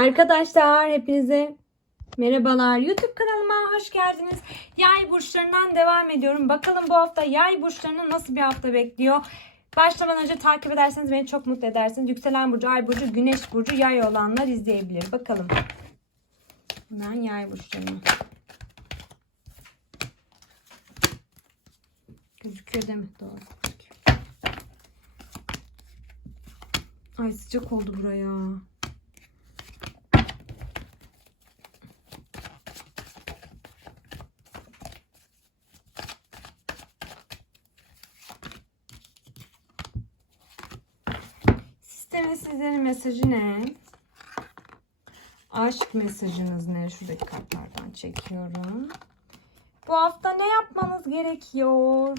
Arkadaşlar hepinize merhabalar. YouTube kanalıma hoş geldiniz. Yay burçlarından devam ediyorum. Bakalım bu hafta yay burçlarını nasıl bir hafta bekliyor? Başlamadan önce takip ederseniz beni çok mutlu edersiniz. Yükselen burcu, ay burcu, güneş burcu, yay olanlar izleyebilir. Bakalım. Hemen yay burçlarını. Gözüküyor değil mi? Doğru. Ay sıcak oldu buraya. Sistemin sizlerin mesajı ne? Aşk mesajınız ne? Şuradaki kartlardan çekiyorum. Bu hafta ne yapmanız gerekiyor?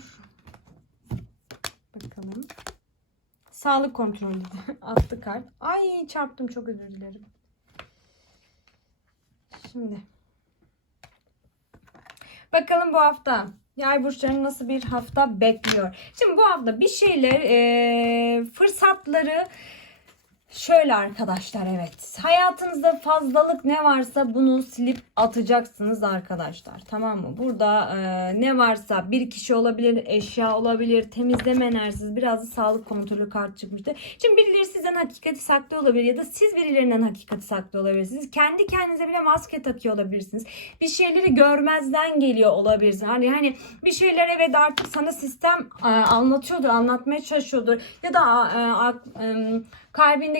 Bakalım. Sağlık kontrolü attı kart. Ay çarptım çok özür dilerim. Şimdi. Bakalım bu hafta yay burçlarını nasıl bir hafta bekliyor. Şimdi bu hafta bir şeyler eee, fırsatları Şöyle arkadaşlar evet. Hayatınızda fazlalık ne varsa bunu silip atacaksınız arkadaşlar. Tamam mı? Burada e, ne varsa bir kişi olabilir, eşya olabilir, temizleme enerjisi, biraz da sağlık kontrolü kart çıkmıştı. Şimdi birileri sizden hakikati saklıyor olabilir ya da siz birilerinden hakikati saklıyor olabilirsiniz. Kendi kendinize bile maske takıyor olabilirsiniz. Bir şeyleri görmezden geliyor olabilirsiniz. Hani hani bir şeyler evet artık sana sistem e, anlatıyordur, anlatmaya çalışıyordur ya da e, e,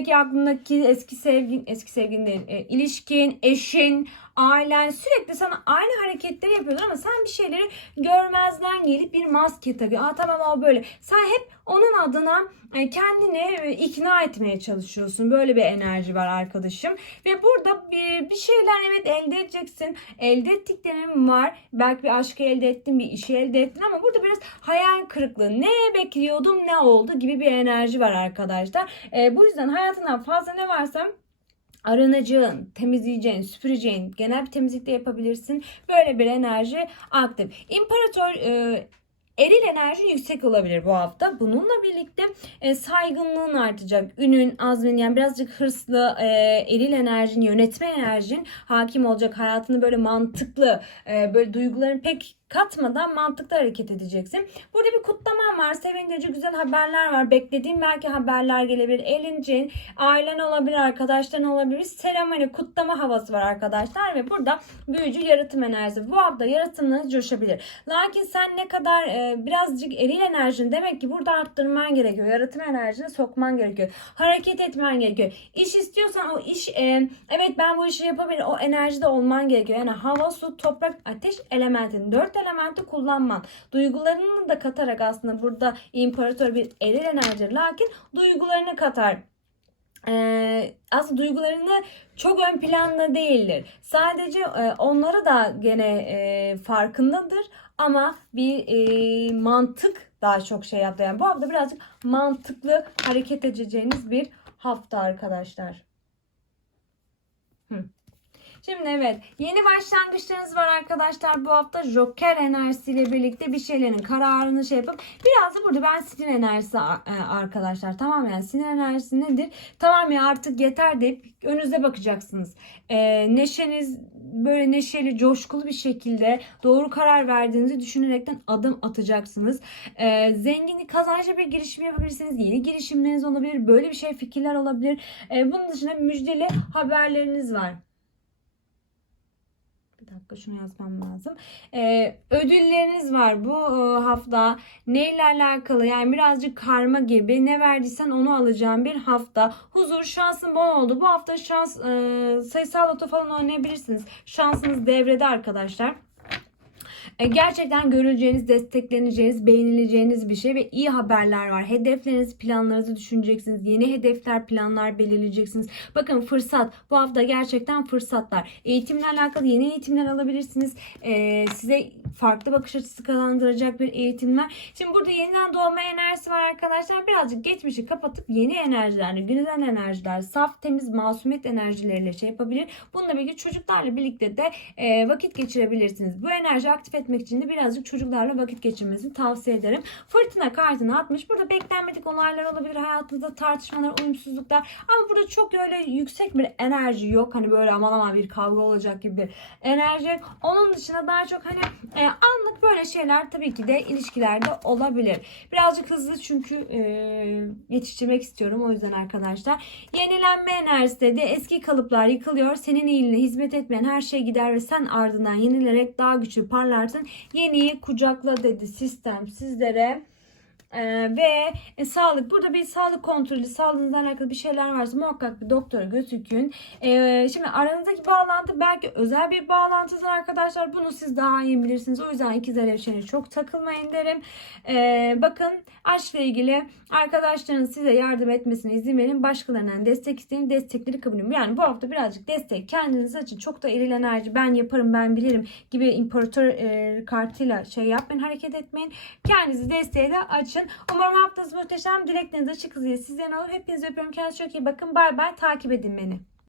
kalbindeki aklındaki eski sevgin eski sevgin değil e, ilişkin eşin ailen sürekli sana aynı hareketleri yapıyordur ama sen bir şeyleri görmezden gelip bir maske takıyor. Aa tamam o böyle. Sen hep onun adına e, kendini e, ikna etmeye çalışıyorsun. Böyle bir enerji var arkadaşım. Ve burada bir, bir şeyler evet elde edeceksin. Elde ettiklerin var. Belki bir aşkı elde ettin, bir işi elde ettin ama burada biraz hayal kırıklığı. Ne bekliyordum, ne oldu gibi bir enerji var arkadaşlar. E, bu yüzden hayatından fazla ne varsa aranacağın, temizleyeceğin, süpüreceğin, genel bir temizlik de yapabilirsin. Böyle bir enerji aktif. İmparator e, eril enerji yüksek olabilir bu hafta. Bununla birlikte e, saygınlığın artacak. Ünün, azmin yani birazcık hırslı, e, eril enerjin, yönetme enerjin hakim olacak. Hayatını böyle mantıklı, e, böyle duyguların pek katmadan mantıklı hareket edeceksin. Burada bir kutlaman var. Sevindirici güzel haberler var. Beklediğin belki haberler gelebilir. Eğleneceğin, ailen olabilir, arkadaşların olabilir. Seremoni, kutlama havası var arkadaşlar ve burada büyücü yaratım enerjisi. Bu hafta yaratımınız coşabilir. Lakin sen ne kadar e, birazcık eril enerjin demek ki burada arttırman gerekiyor. Yaratım enerjini sokman gerekiyor. Hareket etmen gerekiyor. İş istiyorsan o iş e, evet ben bu işi yapabilirim. O enerjide olman gerekiyor. Yani hava, su, toprak, ateş elementini dört elementi kullanman. Duygularını da katarak aslında burada imparator bir eril enerji. Lakin duygularını katar. Ee, aslında duygularını çok ön planda değildir. Sadece e, onları da gene e, farkındadır ama bir e, mantık daha çok şey yaptı. Yani bu hafta birazcık mantıklı hareket edeceğiniz bir hafta arkadaşlar. Şimdi evet yeni başlangıçlarınız var arkadaşlar bu hafta Joker enerjisiyle birlikte bir şeylerin kararını şey yapıp biraz da burada ben sinir enerjisi e, arkadaşlar tamam yani sinir enerjisi nedir? Tamam ya artık yeter deyip önünüze bakacaksınız. Ee, neşeniz böyle neşeli coşkulu bir şekilde doğru karar verdiğinizi düşünerekten adım atacaksınız. Ee, zenginlik kazançlı bir girişim yapabilirsiniz. Yeni girişimleriniz olabilir. Böyle bir şey fikirler olabilir. Ee, bunun dışında müjdeli haberleriniz var. Dakika şunu yazmam lazım. Ee, ödülleriniz var bu e, hafta. Neyle alakalı? Yani birazcık karma gibi. Ne verdiysen onu alacağım bir hafta. Huzur, şansın bol oldu. Bu hafta şans e, sayısal loto falan oynayabilirsiniz. Şansınız devrede arkadaşlar. E, Gerçekten görüleceğiniz, destekleneceğiniz, beğenileceğiniz bir şey ve iyi haberler var. Hedefleriniz, planlarınızı düşüneceksiniz. Yeni hedefler, planlar belirleyeceksiniz. Bakın fırsat. Bu hafta gerçekten fırsatlar. Eğitimle alakalı yeni eğitimler alabilirsiniz. E, size farklı bakış açısı kazandıracak bir eğitimler. Şimdi burada yeniden doğma enerjisi var arkadaşlar. Birazcık geçmişi kapatıp yeni enerjiler, günden enerjiler, saf, temiz, masumiyet enerjileriyle şey yapabilir. Bununla birlikte çocuklarla birlikte de e, vakit geçirebilirsiniz. Bu enerji aktif etmek için de birazcık çocuklarla vakit geçirmesini tavsiye ederim. Fırtına kartını atmış. Burada beklenmedik olaylar olabilir hayatınızda tartışmalar, uyumsuzluklar ama burada çok öyle yüksek bir enerji yok. Hani böyle aman aman bir kavga olacak gibi bir enerji. Onun dışında daha çok hani e, anlık böyle şeyler tabii ki de ilişkilerde olabilir. Birazcık hızlı çünkü e, yetiştirmek istiyorum o yüzden arkadaşlar. Yenilenme enerjisi de eski kalıplar yıkılıyor. Senin iyiliğine hizmet etmeyen her şey gider ve sen ardından yenilerek daha güçlü parlarsın. Yeniyi kucakla dedi sistem sizlere. Ee, ve e, sağlık burada bir sağlık kontrolü sağlığınızla alakalı bir şeyler varsa muhakkak bir doktora gözükün. Ee, şimdi aranızdaki bağlantı belki özel bir bağlantıdır arkadaşlar. Bunu siz daha iyi bilirsiniz. O yüzden ikizler evşene çok takılmayın derim. Ee, bakın aşkla ilgili arkadaşlarınız size yardım etmesine izin verin. Başkalarından destek isteyin. Destekleri kabul edin. Yani bu hafta birazcık destek kendiniz için çok da eril enerji ben yaparım ben bilirim gibi imparator e, kartıyla şey yapmayın hareket etmeyin. Kendinizi desteğe de açın. Umarım haftanız muhteşem. Dilekleriniz açık hızıyla sizden olur. Hepinizi öpüyorum. Kendinize çok iyi bakın. Bay bay. Takip edin beni.